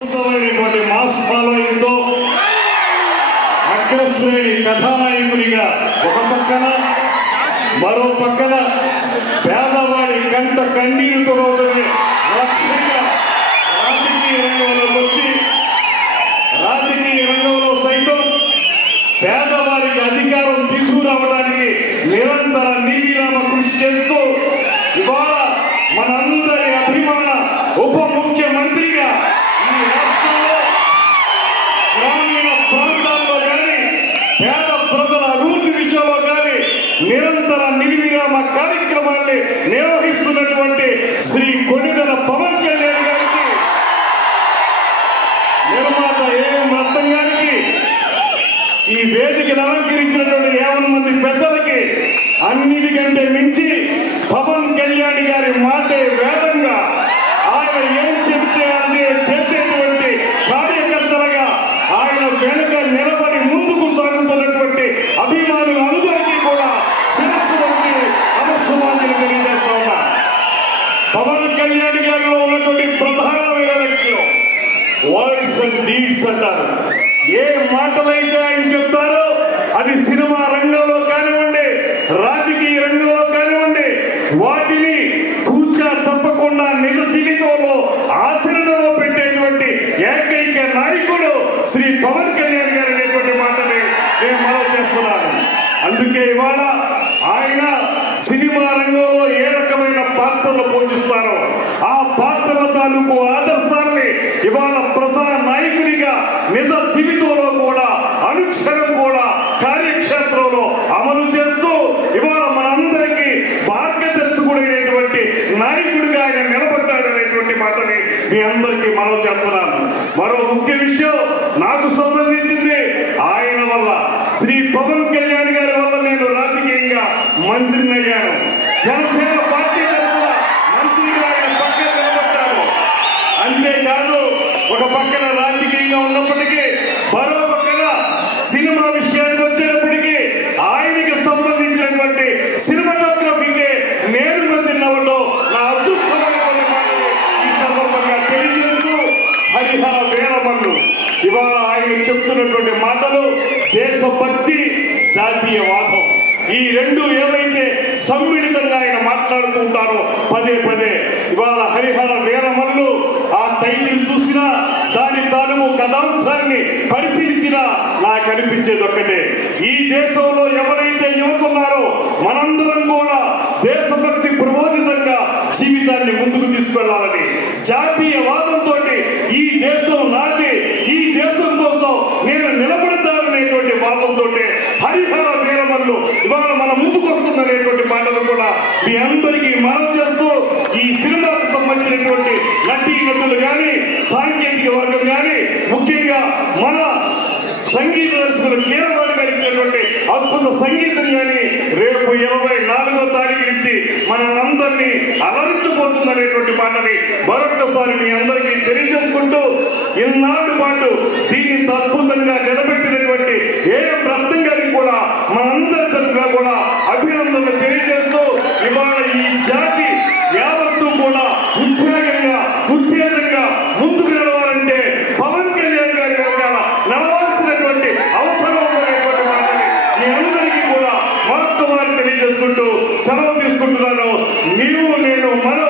అద్భుతమైనటువంటి మాస్ ఫాలోయింగ్తో అగ్రశ్రేణి కథానాయకునిగా ఒక పక్కన మరో పక్కన పేదవాడి కంట కన్నీరు తొడవడమే లక్ష్యంగా రాజకీయ రంగంలో పేద ప్రజల అభివృద్ధి విషయంలో కానీ నిరంతర నిర్విరామ కార్యక్రమాల్ని నిర్వహిస్తున్నటువంటి శ్రీ కొనిదల పవన్ కళ్యాణ్ గారికి నిర్మాత ఏఎం రత్నం గారికి ఈ వేదికను అలంకరించినటువంటి యాభై మంది పెద్దలకి అన్నిటికంటే మించి పవన్ కళ్యాణ్ గారి మా కళ్యాణ్ గారిలో ఉన్నటువంటి ప్రధానమైన లక్ష్యం వర్డ్స్ అండ్ డీడ్స్ అంటారు. ఏ మాటలైతే ఆయన చెప్తారో అది సినిమా రంగంలో కానివ్వండి రాజకీయ రంగంలో కానివ్వండి వాటిని తూచా తప్పకుండా నిజ జీవితంలో ఆచరణలో పెట్టేటువంటి ఏకైక నాయకుడు శ్రీ పవన్ కళ్యాణ్ గారు అనేటువంటి మాటని నేను మనం చేస్తున్నాను. అందుకే ఇవాళ ఆయన సినిమా రంగంలో తాలూకు ఆదర్శాన్ని ఇవాళ ప్రజా నాయకునిగా నిజ జీవితంలో కూడా అనుక్షణం కూడా కార్యక్షేత్రంలో అమలు చేస్తూ ఇవాళ మనందరికీ మార్గదర్శకుడైనటువంటి నాయకుడిగా ఆయన నిలబడ్డాడనేటువంటి మాటని మీ అందరికీ మనం చేస్తున్నాను. మరో ముఖ్య విషయం నాకు సంబంధించింది ఆయన వల్ల శ్రీ పవన్ కళ్యాణ్ గారి వల్ల నేను రాజకీయంగా మంత్రిని అయ్యాను జనసేన పార్టీ తరఫున మంత్రిగా ఆయన పక్కన నిలబడ్డాను అంతేకాదు ఒక పక్కన రాజకీయంగా ఉన్నప్పటికీ మరో పక్కన సినిమా విషయానికి వచ్చేటప్పటికీ ఆయనకి సంబంధించినటువంటి సినిమాటోగ్రఫీకి నేను మంత్రి అవ్వడం నా అదృష్టమైనటువంటి ఈ సందర్భంగా తెలియజేస్తూ హరిహర వీరమల్లు. ఇవాళ ఆయన చెప్తున్నటువంటి మాటలు దేశభక్తి జాతీయవాదం ఈ రెండు ఏవైతే సమ్మిళితంగా ఆయన మాట్లాడుతూ ఉంటారో పదే పదే ఇవాళ హరిహర వీరమల్లు ఆ టైటిల్ చూసినా దాని తాలూకు పరిశీలించినా నాకు అనిపించేది ఒక్కటే ఈ దేశంలో ఎవరైతే యువతున్నారో మనందరం కూడా దేశభక్తి ప్రబోధితంగా జీవితాన్ని ముందుకు తీసుకెళ్ళాలని జాతీయవాదంతో ఈ దేశం నాది ఈ దేశం కోసం నేను నిలబడతాననేటువంటి వాదంతో హరిహర వీరమల్లు ఇవాళ మన ముందుకు వస్తుందనేటువంటి మాటలు కూడా మీ అందరికీ మనం చేస్తూ నటీ నటులు కానీ సాంకేతిక వర్గం కానీ ముఖ్యంగా మన సంగీత దర్శకులు కీరవాణి గారు ఇచ్చినటువంటి అద్భుత సంగీతం కానీ రేపు ఇరవై నాలుగో తారీఖు నుంచి మనందరినీ అలరించబోతుందనేటువంటి మాటని మరొక్కసారి మీ అందరికీ తెలియజేసుకుంటూ ఇన్నాళ్ళు పాటు దీన్ని అద్భుతంగా నిలబెట్టినటువంటి ఏ రత్నం గారికి కూడా మనందరి తరఫున కూడా అభినందనలు తెలియజేస్తూ ఇవాళ ఈ జాతి యావత్తు కూడా ఉద్వేగంగా ఉత్తేజంగా ముందుకు నడవాలంటే పవన్ కళ్యాణ్ గారి వెనకాల నడవాల్సినటువంటి అవసరం ఉందనేటువంటి మాటని మీ అందరికీ కూడా మరొక వారు సెలవు తీసుకుంటున్నాను. నీవు నేను మనం